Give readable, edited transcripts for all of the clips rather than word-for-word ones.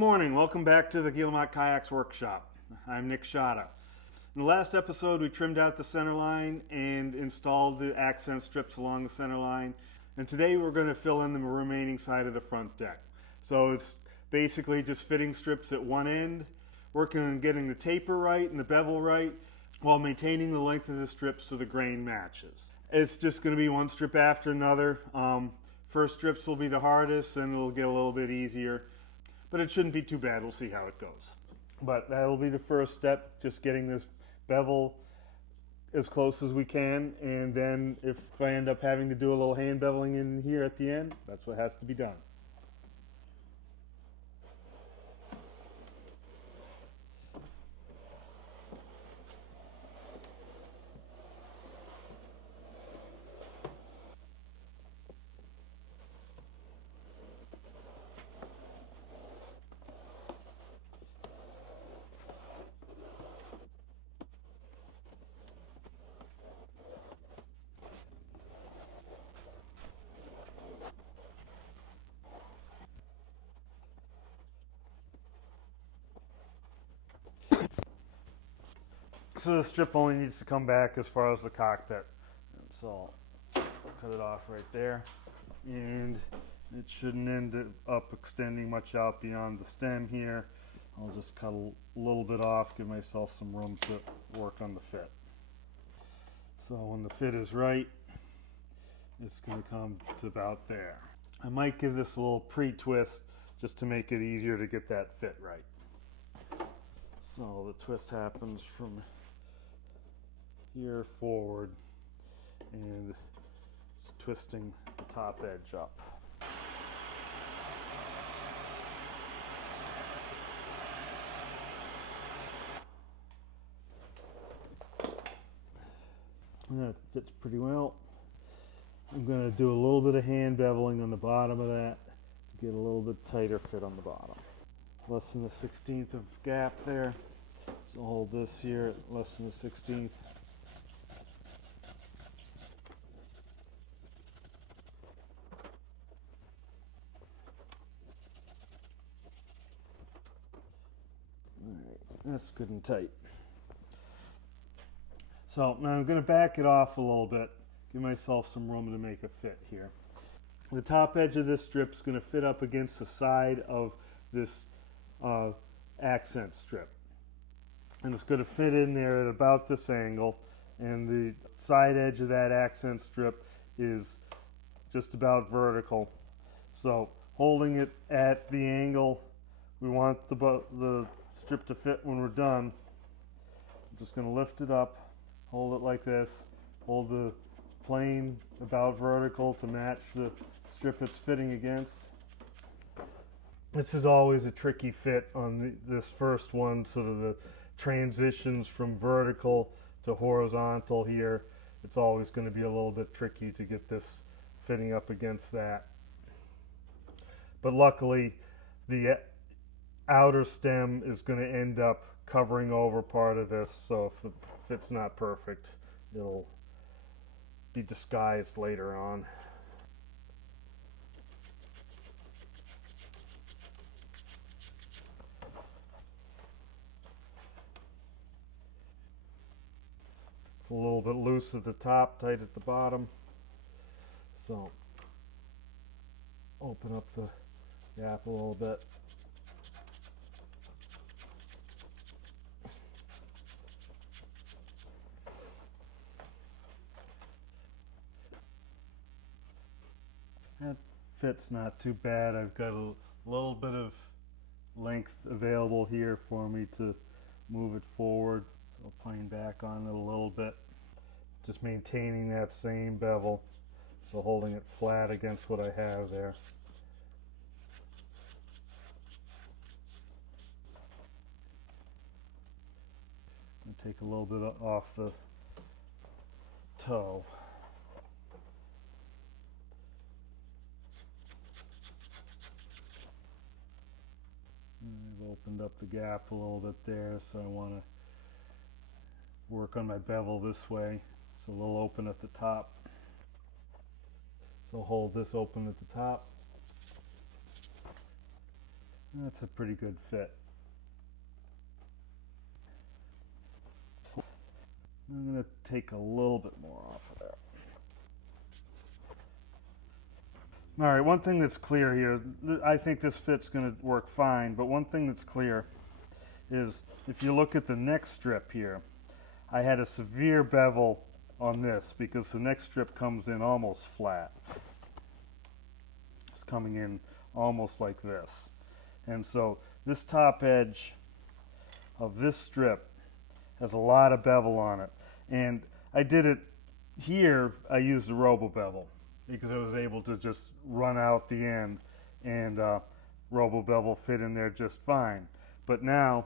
morning, welcome back to the Guillemot Kayaks Workshop. I'm Nick Schade. In the last episode we trimmed out the center line and installed the accent strips along the center line, and today we're going to fill in the remaining side of the front deck. So it's basically just fitting strips at one end, working on getting the taper right and the bevel right while maintaining the length of the strips so the grain matches. It's just going to be one strip after another. First strips will be the hardest, and it'll get a little bit easier. But it shouldn't be too bad. We'll see how it goes. But that'll be the first step, just getting this bevel as close as we can. And then if I end up having to do a little hand beveling in here at the end, that's what has to be done. So the strip only needs to come back as far as the cockpit. And so I'll cut it off right there. And it shouldn't end up extending much out beyond the stem here. I'll just cut a little bit off, give myself some room to work on the fit. So when the fit is right, it's going to come to about there. I might give this a little pre-twist just to make it easier to get that fit right. So the twist happens from here forward, and it's twisting the top edge up. And that fits pretty well. I'm going to do a little bit of hand beveling on the bottom of that to get a little bit tighter fit on the bottom. Less than the 16th of gap there. So hold this here at less than the 16th. That's good and tight. So now I'm going to back it off a little bit, give myself some room to make a fit here. The top edge of this strip is going to fit up against the side of this accent strip. And it's going to fit in there at about this angle, and the side edge of that accent strip is just about vertical. So holding it at the angle we want the strip to fit when we're done, I'm just going to lift it up, hold it like this, hold the plane about vertical to match the strip it's fitting against. This is always a tricky fit on this first one, sort of the transitions from vertical to horizontal here. It's always going to be a little bit tricky to get this fitting up against that. But luckily the outer stem is going to end up covering over part of this, so if the fit's not perfect, it'll be disguised later on. It's a little bit loose at the top, tight at the bottom, so open up the gap a little bit. That fit's not too bad. I've got a little bit of length available here for me to move it forward. I'll plane back on it a little bit. Just maintaining that same bevel, so holding it flat against what I have there. I'll take a little bit off the toe. I've opened up the gap a little bit there, so I want to work on my bevel this way, so a little open at the top. So hold this open at the top. That's a pretty good fit. I'm going to take a little bit more off of there. All right, one thing that's clear here, I think this fit's going to work fine, but one thing that's clear is if you look at the next strip here, I had a severe bevel on this because the next strip comes in almost flat. It's coming in almost like this. And so this top edge of this strip has a lot of bevel on it. And I did it here, I used the robo bevel because I was able to just run out the end and robo bevel fit in there just fine. But now,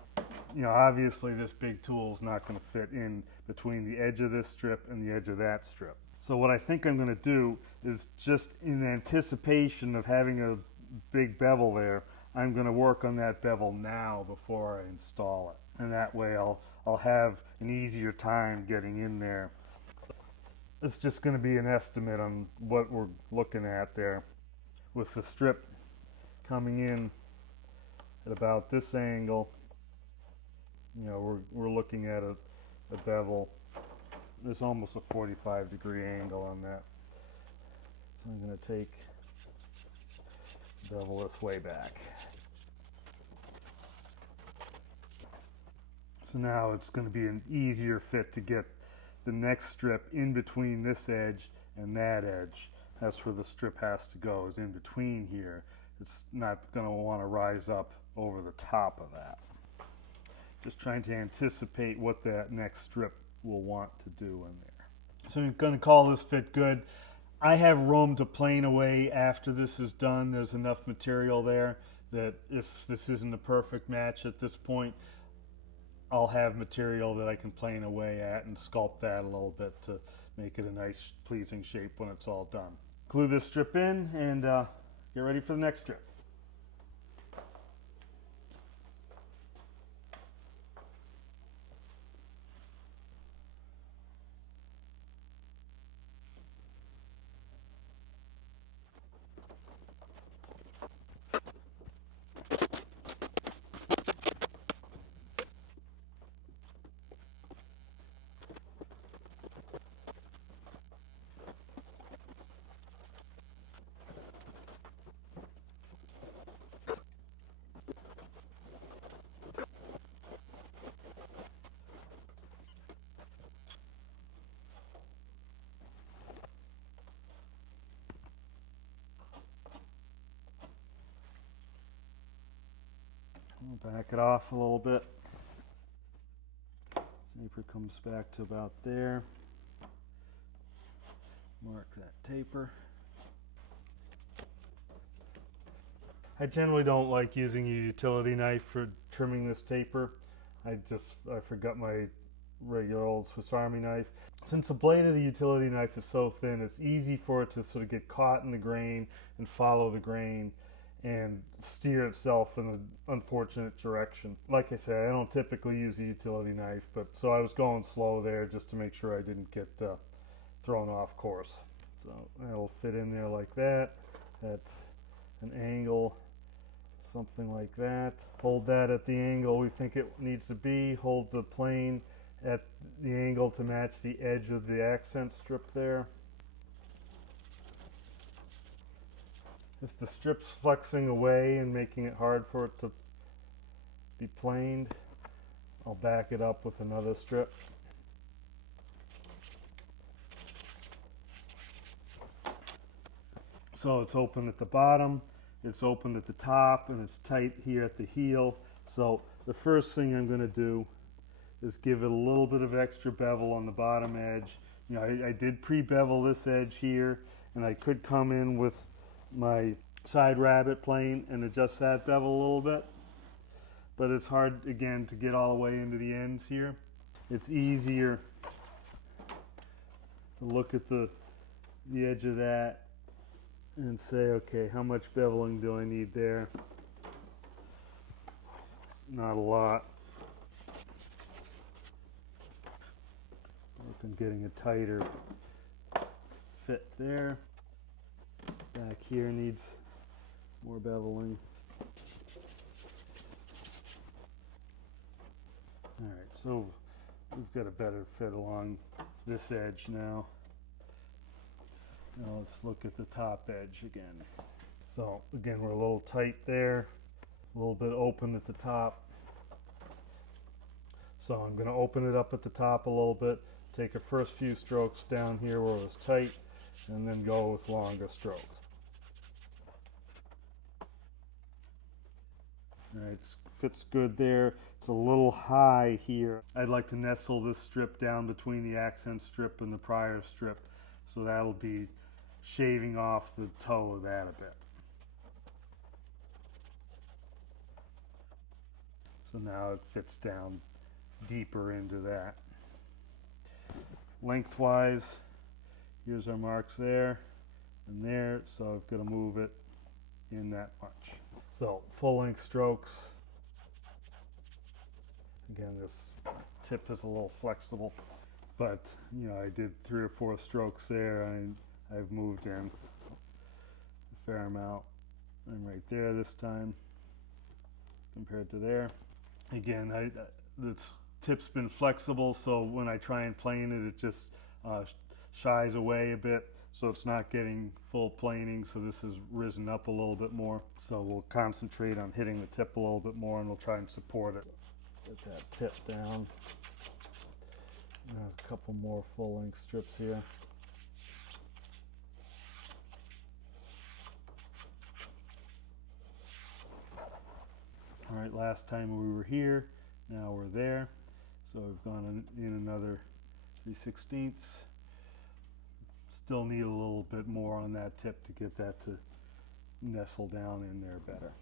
you know, obviously this big tool is not going to fit in between the edge of this strip and the edge of that strip. So what I think I'm going to do is, just in anticipation of having a big bevel there, I'm going to work on that bevel now before I install it. And that way I'll have an easier time getting in there. It's just going to be an estimate on what we're looking at there. With the strip coming in at about this angle, you know, we're looking at a bevel. There's almost a 45-degree angle on that. So I'm going to take bevel this way back. So now it's going to be an easier fit to get the next strip in between this edge and that edge. That's where the strip has to go, is in between here. It's not going to want to rise up over the top of that. Just trying to anticipate what that next strip will want to do in there. So I'm going to call this fit good. I have room to plane away after this is done. There's enough material there that if this isn't a perfect match at this point, I'll have material that I can plane away at and sculpt that a little bit to make it a nice, pleasing shape when it's all done. Glue this strip in and get ready for the next strip. I'll back it off a little bit. Taper comes back to about there. Mark that taper. I generally don't like using a utility knife for trimming this taper. I forgot my regular old Swiss Army knife. Since the blade of the utility knife is so thin, it's easy for it to sort of get caught in the grain and follow the grain and steer itself in an unfortunate direction. Like I said, I don't typically use a utility knife, but so I was going slow there just to make sure I didn't get thrown off course. So that'll fit in there like that. That's an angle, something like that. Hold that at the angle we think it needs to be. Hold the plane at the angle to match the edge of the accent strip there. If the strip's flexing away and making it hard for it to be planed, I'll back it up with another strip. So it's open at the bottom, it's open at the top, and it's tight here at the heel. So the first thing I'm going to do is give it a little bit of extra bevel on the bottom edge. You know, I did pre-bevel this edge here, and I could come in with my side rabbet plane and adjust that bevel a little bit, but it's hard again to get all the way into the ends here. It's easier to look at the edge of that and say, okay, how much beveling do I need there? It's not a lot. Work on getting a tighter fit there. Back here needs more beveling. Alright, so we've got a better fit along this edge now. Now let's look at the top edge again. So again, we're a little tight there, a little bit open at the top. So I'm going to open it up at the top a little bit, take a first few strokes down here where it was tight, and then go with longer strokes. Alright, fits good there. It's a little high here. I'd like to nestle this strip down between the accent strip and the prior strip, so that'll be shaving off the toe of that a bit. So now it fits down deeper into that. Lengthwise, here's our marks there and there, so I've got to move it in that much. So full length strokes. Again, this tip is a little flexible, but you know, I did 3 or 4 strokes there. I've moved in a fair amount. I'm right there this time compared to there. Again, this tip's been flexible, so when I try and plane it, it just shies away a bit, so it's not getting full planing. So this has risen up a little bit more. So we'll concentrate on hitting the tip a little bit more, and we'll try and support it. Get that tip down. A couple more full length strips here. All right, last time we were here, now we're there. So we've gone in another 3/16. Still need a little bit more on that tip to get that to nestle down in there better.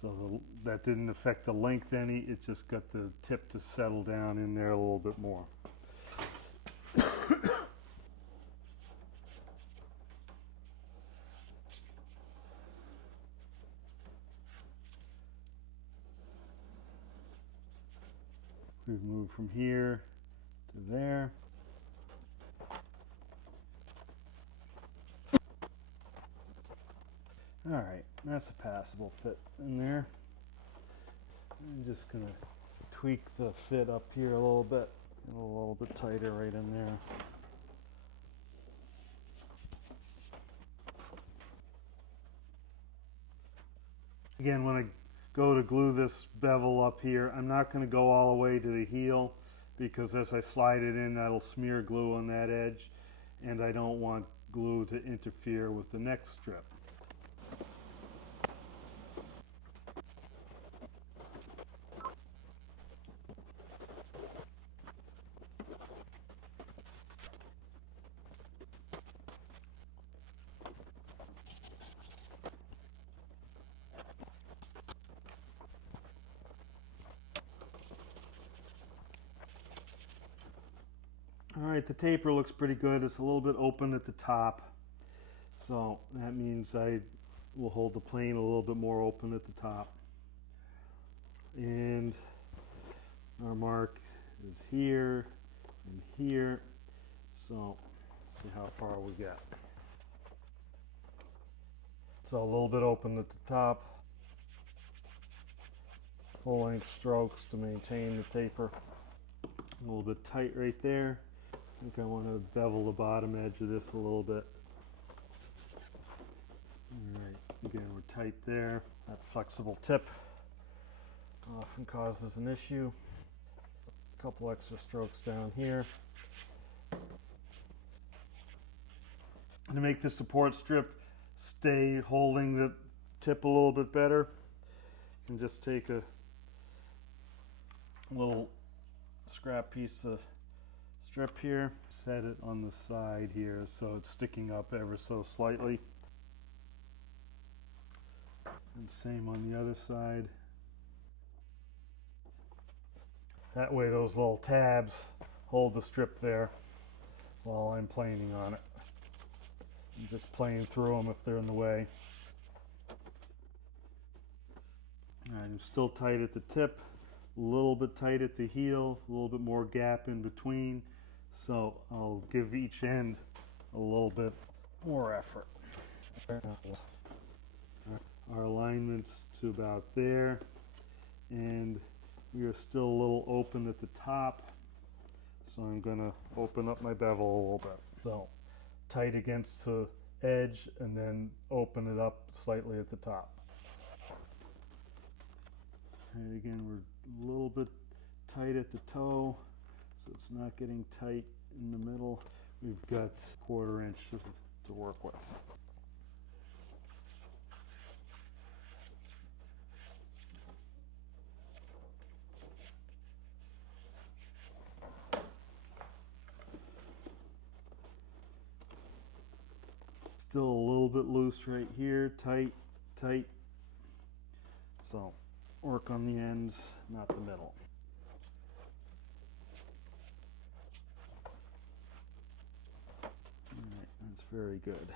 So that didn't affect the length any, it just got the tip to settle down in there a little bit more. We've moved from here to there. All right, that's a passable fit in there. I'm just gonna tweak the fit up here a little bit, get a little bit tighter right in there. Again, when I go to glue this bevel up here, I'm not going to go all the way to the heel, because as I slide it in, that'll smear glue on that edge, and I don't want glue to interfere with the next strip. All right, the taper looks pretty good. It's a little bit open at the top, so that means I will hold the plane a little bit more open at the top. And our mark is here and here, so let's see how far we get. So a little bit open at the top, full length strokes to maintain the taper. A little bit tight right there. I think I want to bevel the bottom edge of this a little bit. Alright, again, we're tight there. That flexible tip often causes an issue. A couple extra strokes down here. To make the support strip stay holding the tip a little bit better, you can just take a little scrap piece of strip here, set it on the side here so it's sticking up ever so slightly, and same on the other side. That way those little tabs hold the strip there while I'm planing on it. I'm just playing through them if they're in the way. Alright, I'm still tight at the tip, a little bit tight at the heel, a little bit more gap in between. So I'll give each end a little bit more effort. Our alignment's to about there. and we are still a little open at the top, so I'm going to open up my bevel a little bit. So tight against the edge and then open it up slightly at the top. And again, we're a little bit tight at the toe, so it's not getting tight in the middle. We've got 1/4 inch to work with. Still a little bit loose right here, tight, tight. So work on the ends, not the middle. All right, that's very good.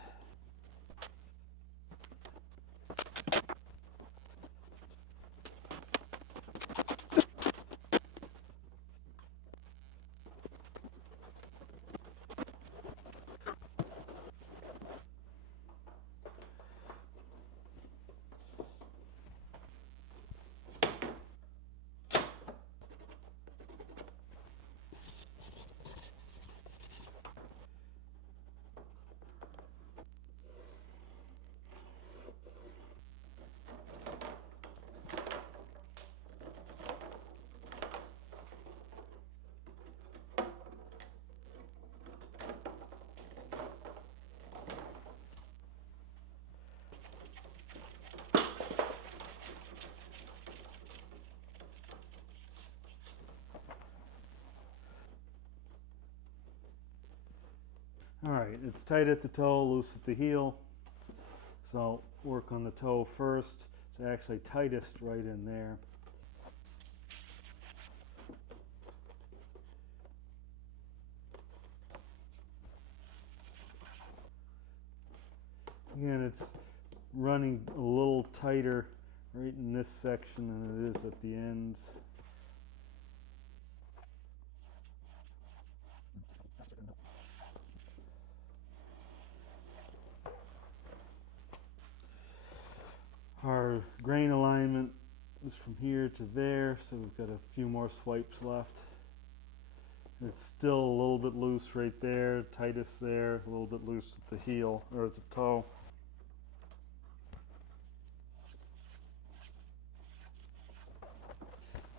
All right, it's tight at the toe, loose at the heel. So work on the toe first. It's actually tightest right in there. Again, it's running a little tighter right in this section than it is at the ends. Our grain alignment is from here to there, so we've got a few more swipes left. It's still a little bit loose right there, tightest there, a little bit loose at the heel, or at the toe.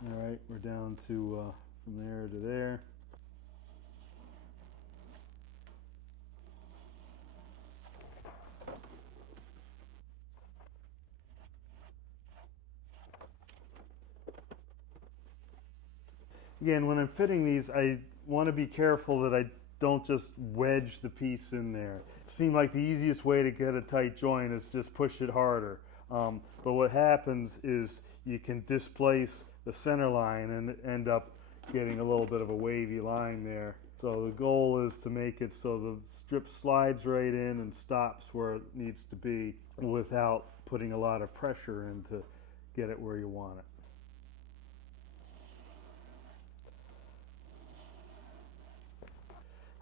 All right, we're down to from there to there. Again, when I'm fitting these, I want to be careful that I don't just wedge the piece in there. It seemed like the easiest way to get a tight joint is just push it harder. But what happens is you can displace the center line and end up getting a little bit of a wavy line there. So the goal is to make it so the strip slides right in and stops where it needs to be without putting a lot of pressure in to get it where you want it.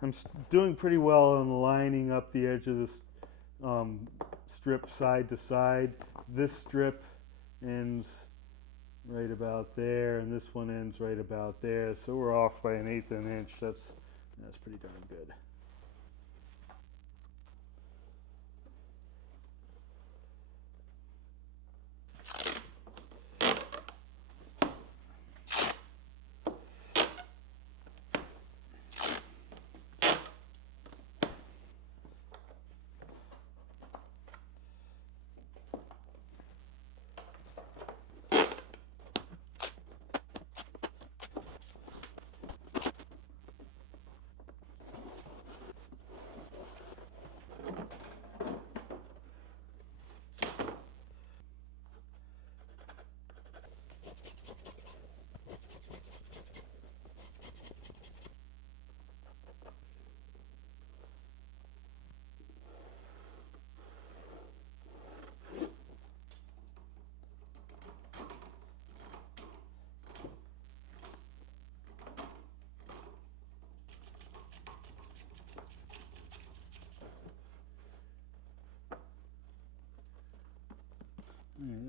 I'm doing pretty well in lining up the edge of this strip side to side. This strip ends right about there, and this one ends right about there. So we're off by 1/8 of an inch. That's pretty darn good.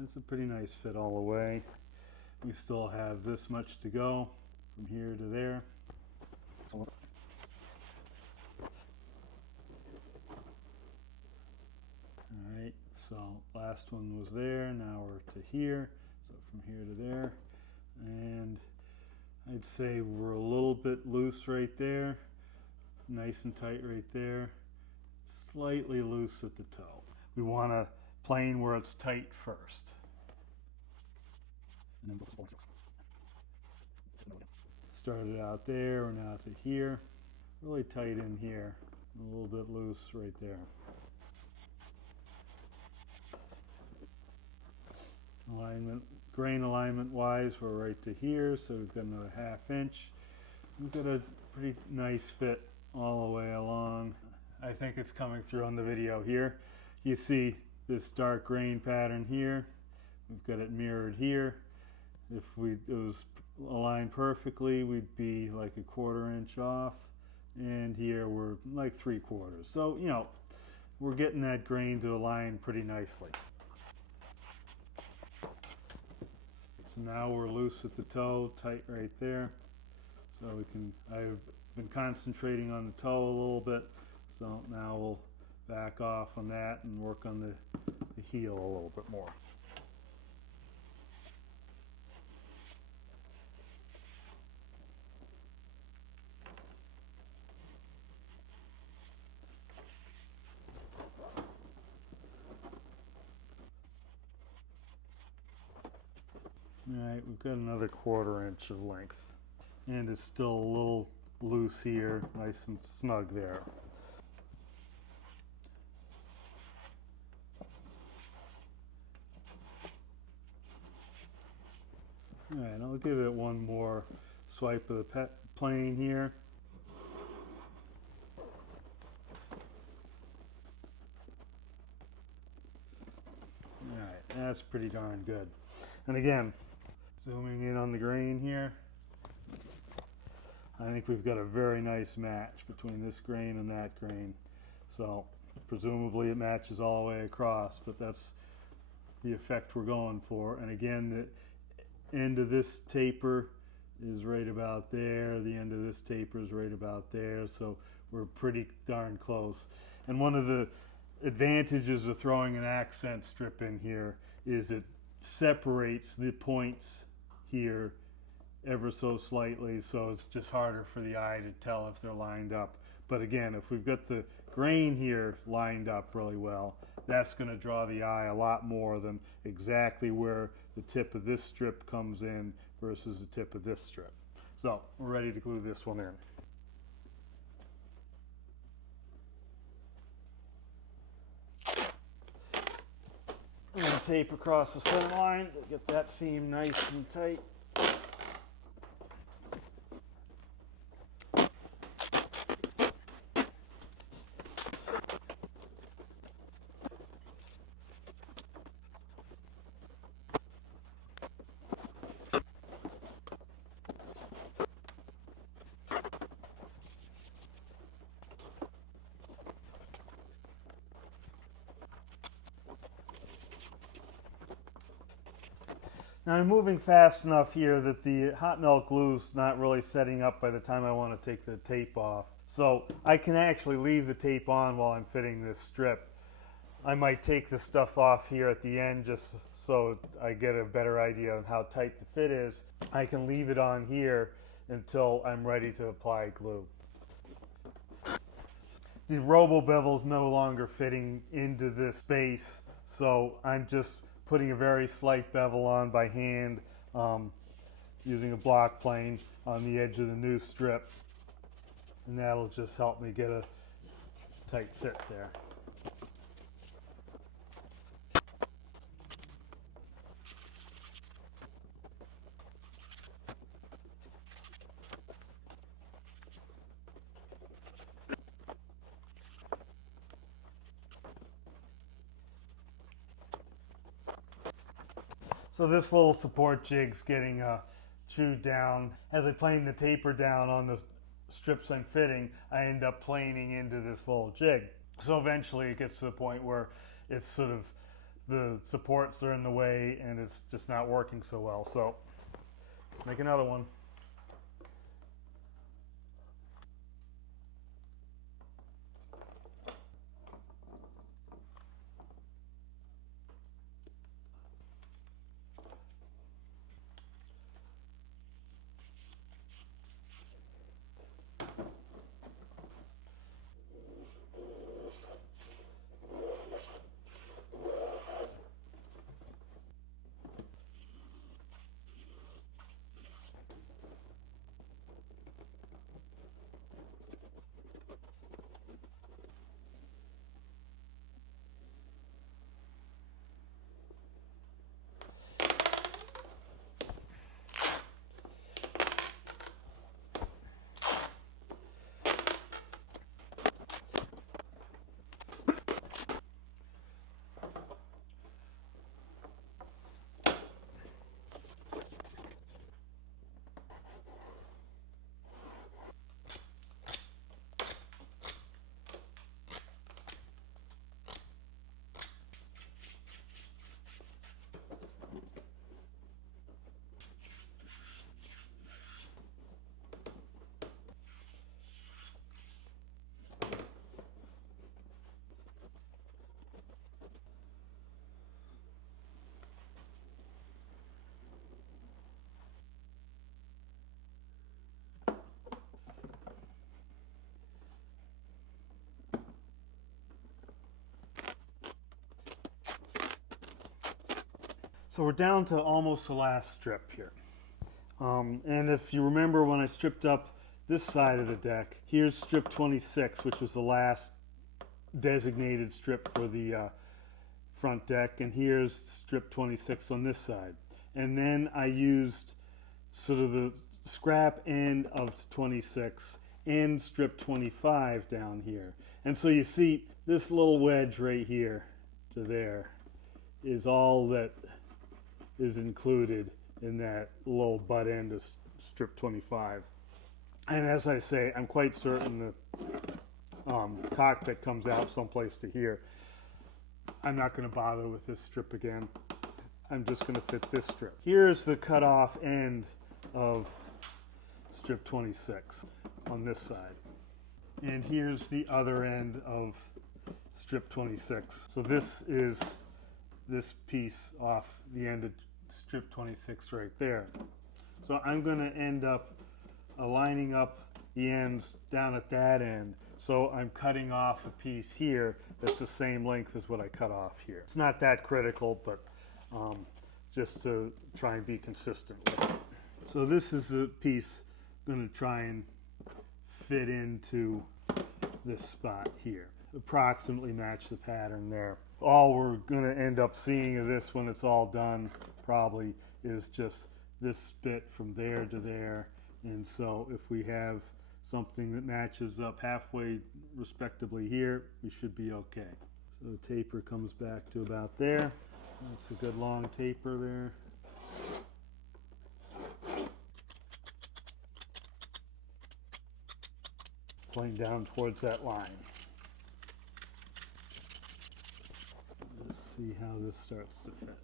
It's a pretty nice fit all the way. We still have this much to go from here to there. Alright, so last one was there, now we're to here, so from here to there, and I'd say we're a little bit loose right there, nice and tight right there, slightly loose at the toe. We want to plane where it's tight first. And then started out there, we're now to here, really tight in here, a little bit loose right there. Alignment, grain alignment wise, we're right to here, so we've got another 1/2 inch. We've got a pretty nice fit all the way along. I think it's coming through on the video here. You see this dark grain pattern here. We've got it mirrored here. If it was aligned perfectly, we'd be like a 1/4 inch off, and here we're like 3/4. So, you know, we're getting that grain to align pretty nicely. So now we're loose at the toe, tight right there. So we can, I've been concentrating on the toe a little bit, so now we'll back off on that and work on the heel a little bit more. Alright, we've got another 1/4 inch of length, and it's still a little loose here, nice and snug there. Alright, I'll give it one more swipe of the plane here. Alright, that's pretty darn good. And again, zooming in on the grain here, I think we've got a very nice match between this grain and that grain. So presumably it matches all the way across, but that's the effect we're going for. And again, the end of this taper is right about there, the end of this taper is right about there, so we're pretty darn close. And one of the advantages of throwing an accent strip in here is it separates the points here ever so slightly, so it's just harder for the eye to tell if they're lined up. But again, if we've got the grain here lined up really well, that's going to draw the eye a lot more than exactly where the tip of this strip comes in versus the tip of this strip. So we're ready to glue this one in. And tape across the center line to get that seam nice and tight. Now I'm moving fast enough here that the hot melt glue's not really setting up by the time I want to take the tape off. So I can actually leave the tape on while I'm fitting this strip. I might take the stuff off here at the end just so I get a better idea of how tight the fit is. I can leave it on here until I'm ready to apply glue. The robo bevel's no longer fitting into this space, so I'm just putting a very slight bevel on by hand, using a block plane on the edge of the new strip, and that'll just help me get a tight fit there. So this little support jig's getting chewed down. As I plane the taper down on the strips I'm fitting, I end up planing into this little jig. So eventually it gets to the point where it's sort of, the supports are in the way and it's just not working so well. So Let's make another one. So we're down to almost the last strip here. And if you remember when I stripped up this side of the deck, here's strip 26, which was the last designated strip for the front deck, and here's strip 26 on this side. And then I used sort of the scrap end of 26 and strip 25 down here. And so you see this little wedge right here to there is all that is included in that little butt end of strip 25. And as I say, I'm quite certain the cockpit comes out someplace to here. I'm not going to bother with this strip again. I'm just going to fit this strip. Here's the cutoff end of strip 26 on this side. And here's the other end of strip 26. So this is this piece off the end of strip 26 right there. So I'm going to end up lining up the ends down at that end. So I'm cutting off a piece here that's the same length as what I cut off here. It's not that critical, but just to try and be consistent with it. So this is a piece I'm going to try and fit into this spot here. Approximately match the pattern there. All we're going to end up seeing of this when it's all done probably is just this bit from there to there. And so if we have something that matches up halfway respectably here, we should be okay. So the taper comes back to about there. That's a good long taper there. Pointing down towards that line. Let's see how this starts to fit.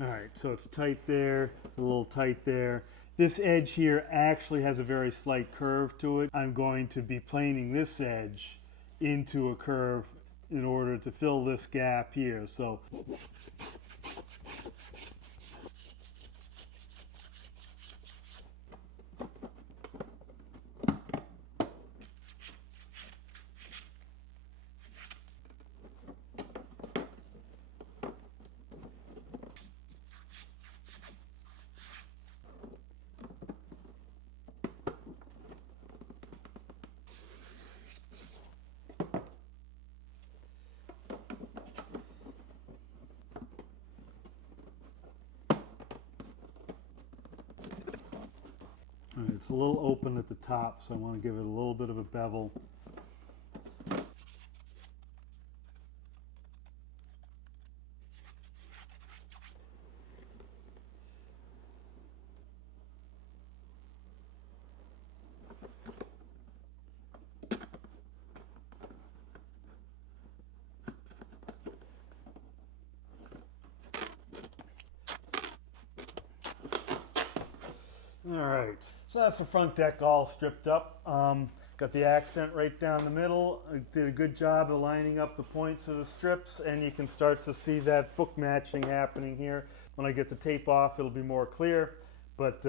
All right, so it's tight there, a little tight there. This edge here actually has a very slight curve to it. I'm going to be planing this edge into a curve in order to fill this gap here. So it's a little open at the top, so I want to give it a little bit of a bevel. Alright, so that's the front deck all stripped up. Got the accent right down the middle. I did a good job of lining up the points of the strips, and you can start to see that book matching happening here. When I get the tape off, it'll be more clear, but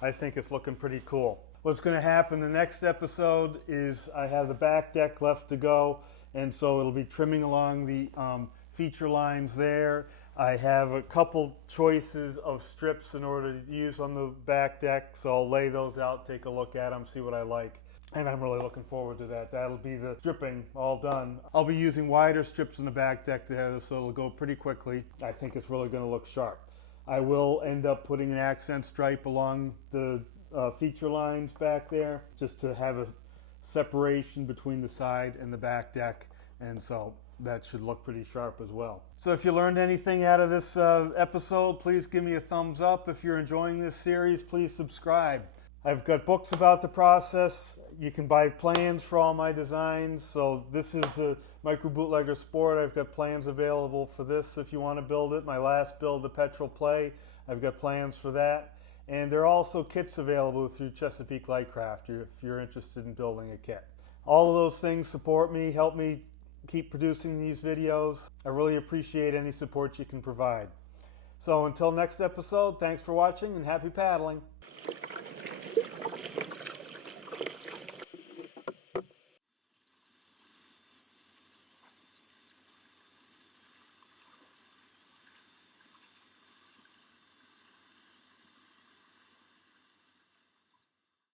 I think it's looking pretty cool. What's going to happen the next episode is I have the back deck left to go, and so it'll be trimming along the feature lines there. I have a couple choices of strips in order to use on the back deck, so I'll lay those out, take a look at them, see what I like. And I'm really looking forward to that. That'll be the stripping all done. I'll be using wider strips in the back deck there, so it'll go pretty quickly. I think it's really going to look sharp. I will end up putting an accent stripe along the feature lines back there, just to have a separation between the side and the back deck, and so that should look pretty sharp as well. So if you learned anything out of this episode, please give me a thumbs up. If you're enjoying this series, please subscribe. I've got books about the process. You can buy plans for all my designs. So this is a microBootlegger Sport. I've got plans available for this if you want to build it. My last build, the Petrol Play, I've got plans for that. And there are also kits available through Chesapeake Lightcraft if you're interested in building a kit. All of those things support me, help me keep producing these videos. I really appreciate any support you can provide. So until next episode, thanks for watching and happy paddling.